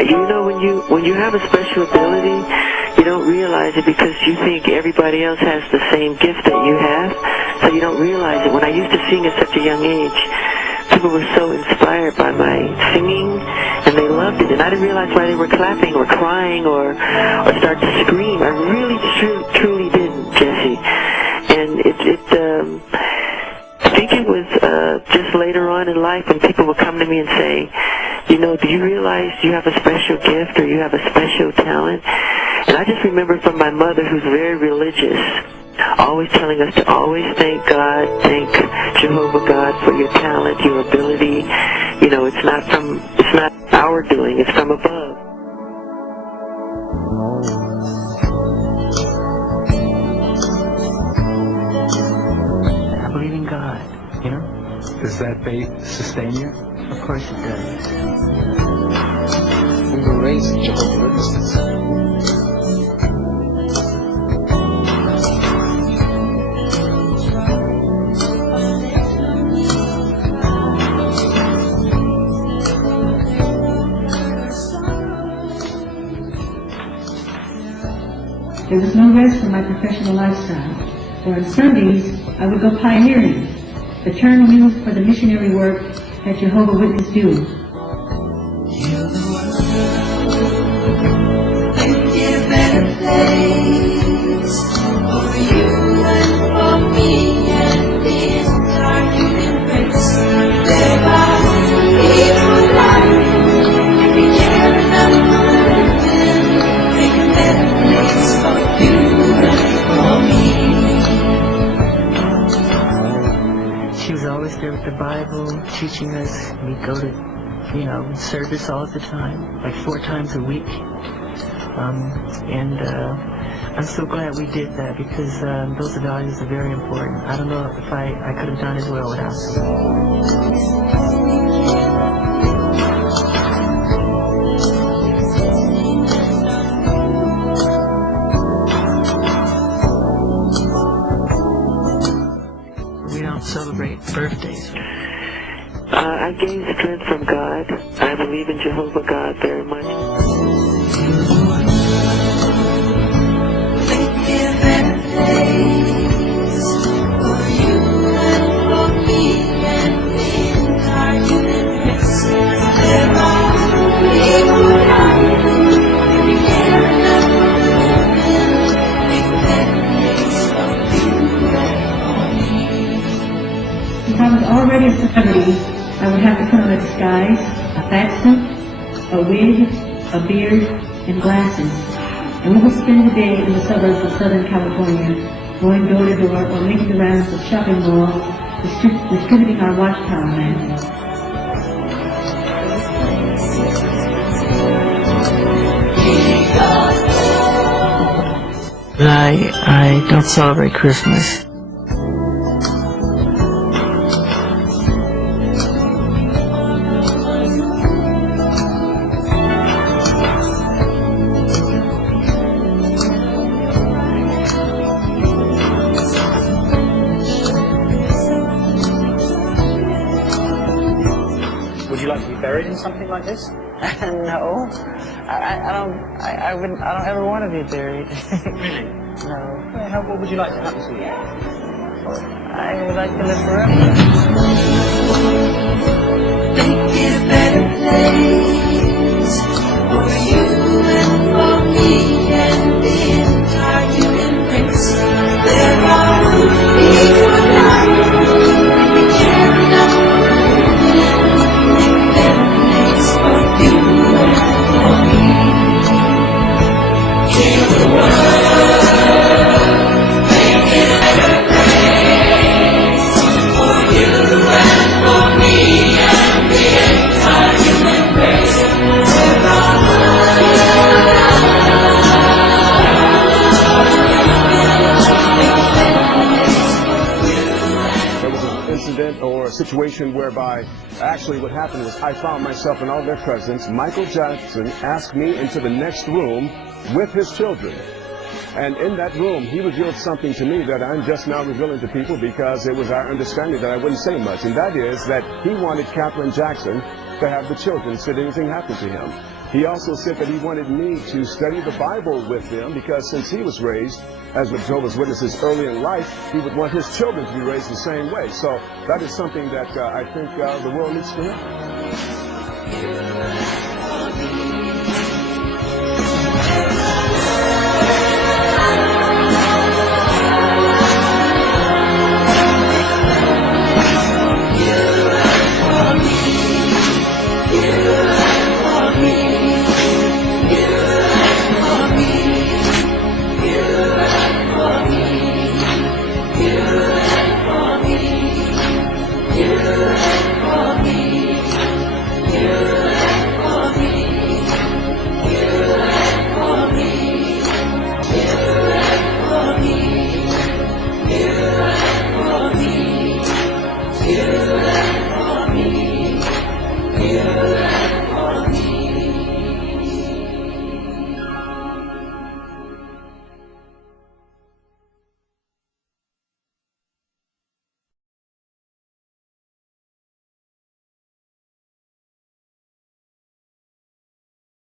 You know, when you have a special ability, you don't realize it because you think everybody else has the same gift that you have, so you don't realize it. When I used to sing at such a young age, people were so inspired by my singing, and they loved it, and I didn't realize why they were clapping or crying or start to scream. I really, truly didn't, Jesse. And I think it was just later on in life when people would come to me and say, you know, do you realize you have a special gift or you have a special talent? And I just remember from my mother, who's very religious, always telling us to always thank God, thank Jehovah God for your talent, your ability. You know, it's not our doing, it's from above. I believe in God, you know? Does that faith sustain you? Of course it does. We were raised Jehovah's Witnesses. There was no rest for my professional lifestyle, for on Sundays I would go pioneering, the term used for the missionary work that Jehovah's Witnesses do. You're the one make it a better place for you and for me and the entire human race. There are people like if you care enough for them, make a better place for you and for me. She was always there with the Bible, teaching us. We'd go to, you know, service all the time, like 4 times a week. I'm so glad we did that because those values are very important. I don't know if I could have done as well without them. We don't celebrate birthdays. I gained strength from God. I believe in Jehovah God very much. If I was already a celebrity, I would have to put on a disguise, a fat suit, a wig, a beard, and glasses. And we would spend the day in the suburbs of Southern California, going door to door or making the rounds of shopping malls, distributing our watchtower lands. I don't celebrate Christmas. Would you like to be buried in something like this? No, I don't ever want to be buried. Really? No, What would you like to happen to you? I would like to live forever. Make it a better place for you and for me and the entire human race. There are people like if you care enough for them, make a better place for you and for me. Heal the world, make it a better place for you and for me and the entire human race. There are There was an incident or a situation whereby actually what happened was I found myself in all their presence. Michael Jackson asked me into the next room with his children. And in that room, he revealed something to me that I'm just now revealing to people because it was our understanding that I wouldn't say much. And that is that he wanted Katherine Jackson to have the children should anything happen to him. He also said that he wanted me to study the Bible with him because since he was raised as with Jehovah's Witnesses early in life, he would want his children to be raised the same way. So that is something that I think the world needs to know.